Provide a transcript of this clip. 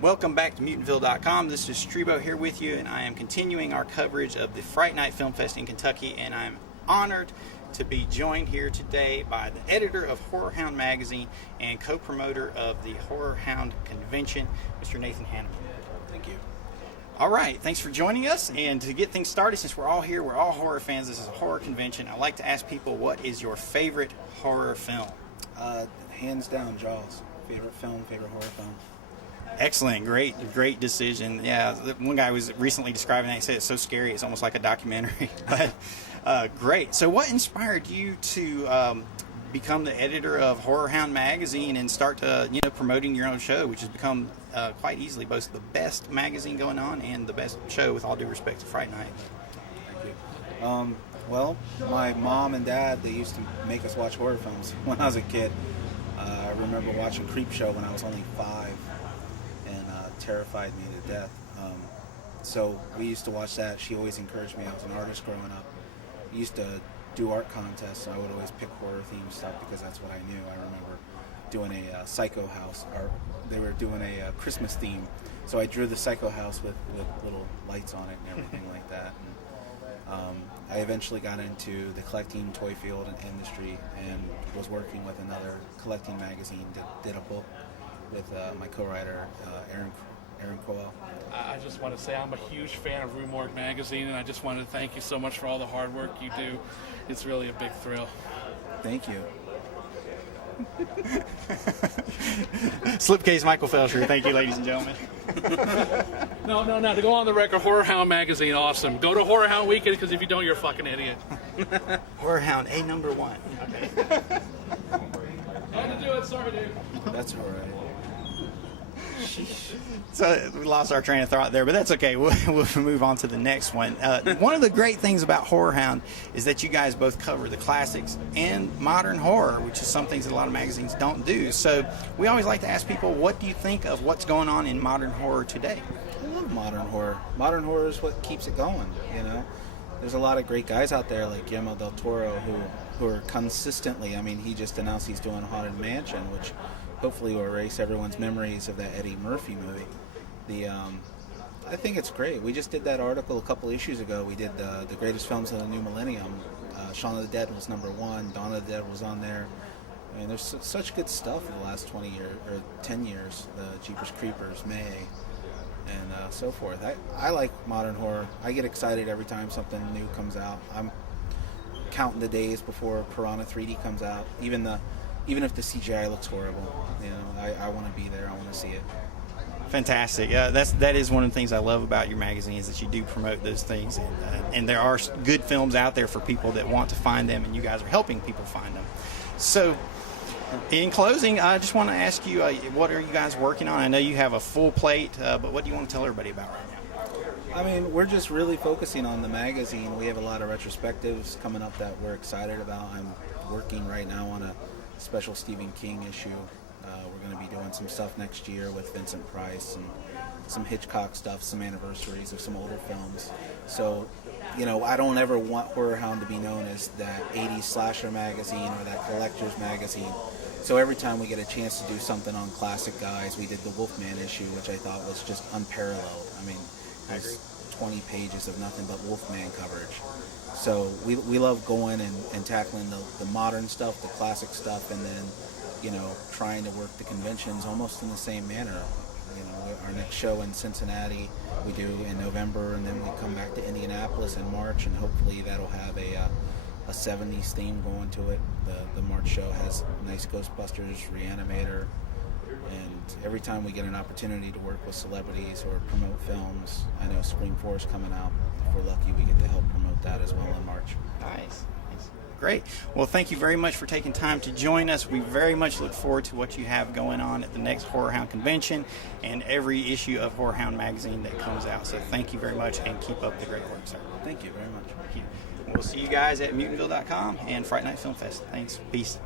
Welcome back to Mutantville.com. This is Strebo here with you, and I am continuing our coverage of the Fright Night Film Fest in Kentucky, and I'm honored to be joined here today by the editor of Horrorhound magazine and co-promoter of the Horrorhound convention, Mr. Nathan Hanneman. Thank you. All right, thanks for joining us. And to get things started, since we're all here, we're all horror fans, this is a horror convention, I like to ask people, what is your favorite horror film? Hands down, Jaws. Favorite film, favorite horror film. Excellent, great decision. Yeah, one guy was recently describing that. He said it's so scary, it's almost like a documentary. But great. So, what inspired you to become the editor of Horrorhound magazine and start to, promoting your own show, which has become quite easily both the best magazine going on and the best show, with all due respect to Fright Night? Thank you. Well, my mom and dad, they used to make us watch horror films when I was a kid. I remember watching Creepshow when I was only 5. Terrified me to death. So we used to watch that. She always encouraged me. I was an artist growing up. We used to do art contests, so I would always pick horror themed stuff because that's what I knew. I remember doing a Psycho house, or they were doing a Christmas theme. So I drew the Psycho house with little lights on it and everything like that. And, I eventually got into the collecting toy field and industry and was working with another collecting magazine, did a book with my co-writer, Aaron Coyle. I just want to say I'm a huge fan of Rue Morgue magazine, and I just wanted to thank you so much for all the hard work you do. It's really a big thrill. Thank you. Slipcase Michael Felsher. Thank you, ladies and gentlemen. No. To go on the record, Horrorhound magazine, awesome. Go to Horrorhound Weekend, because if you don't, you're a fucking idiot. Horrorhound, #1. Okay. Had to do it. Sorry, dude. That's all right. So we lost our train of thought there, but that's okay. We'll move on to the next one. One of the great things about Horrorhound is that you guys both cover the classics and modern horror, which is some things that a lot of magazines don't do. So we always like to ask people, what do you think of what's going on in modern horror today? I love modern horror. Modern horror is what keeps it going, There's a lot of great guys out there like Guillermo del Toro who are consistently, he just announced he's doing Haunted Mansion, which hopefully will erase everyone's memories of that Eddie Murphy movie. I think it's great. We just did that article a couple issues ago. We did the greatest films of the new millennium. Shaun of the Dead was #1. Dawn of the Dead was on there. There's such good stuff in the last 20 years or 10 years. Jeepers Creepers, May, and so forth. I like modern horror. I get excited every time something new comes out. I'm counting the days before Piranha 3D comes out. Even if the CGI looks horrible, I want to be there. I want to see it. Fantastic. That is one of the things I love about your magazine, is that you do promote those things, and there are good films out there for people that want to find them, and you guys are helping people find them. So, in closing, I just want to ask you, what are you guys working on? I know you have a full plate, but what do you want to tell everybody about right now? We're just really focusing on the magazine. We have a lot of retrospectives coming up that we're excited about. I'm working right now on a special Stephen King issue. We're going to be doing some stuff next year with Vincent Price and some Hitchcock stuff, some anniversaries of some older films. So, I don't ever want Horrorhound to be known as that 80s slasher magazine or that collector's magazine. So every time we get a chance to do something on classic guys, we did the Wolfman issue, which I thought was just unparalleled. There's 20 pages of nothing but Wolfman coverage. So we love going and tackling the modern stuff, the classic stuff, and then trying to work the conventions almost in the same manner. Our next show in Cincinnati we do in November, and then we come back to Indianapolis in March, and hopefully that'll have a 70s theme going to it. The March show has nice Ghostbusters, Reanimator, and every time we get an opportunity to work with celebrities or promote films, I know Spring Force coming out. If we're lucky, we get to help promote that as well in March. Nice. Great. Well, thank you very much for taking time to join us. We very much look forward to what you have going on at the next Horrorhound convention and every issue of Horrorhound magazine that comes out. So thank you very much, and keep up the great work, sir. Thank you very much. Thank you. We'll see you guys at Mutantville.com and Fright Night Film Fest. Thanks. Peace.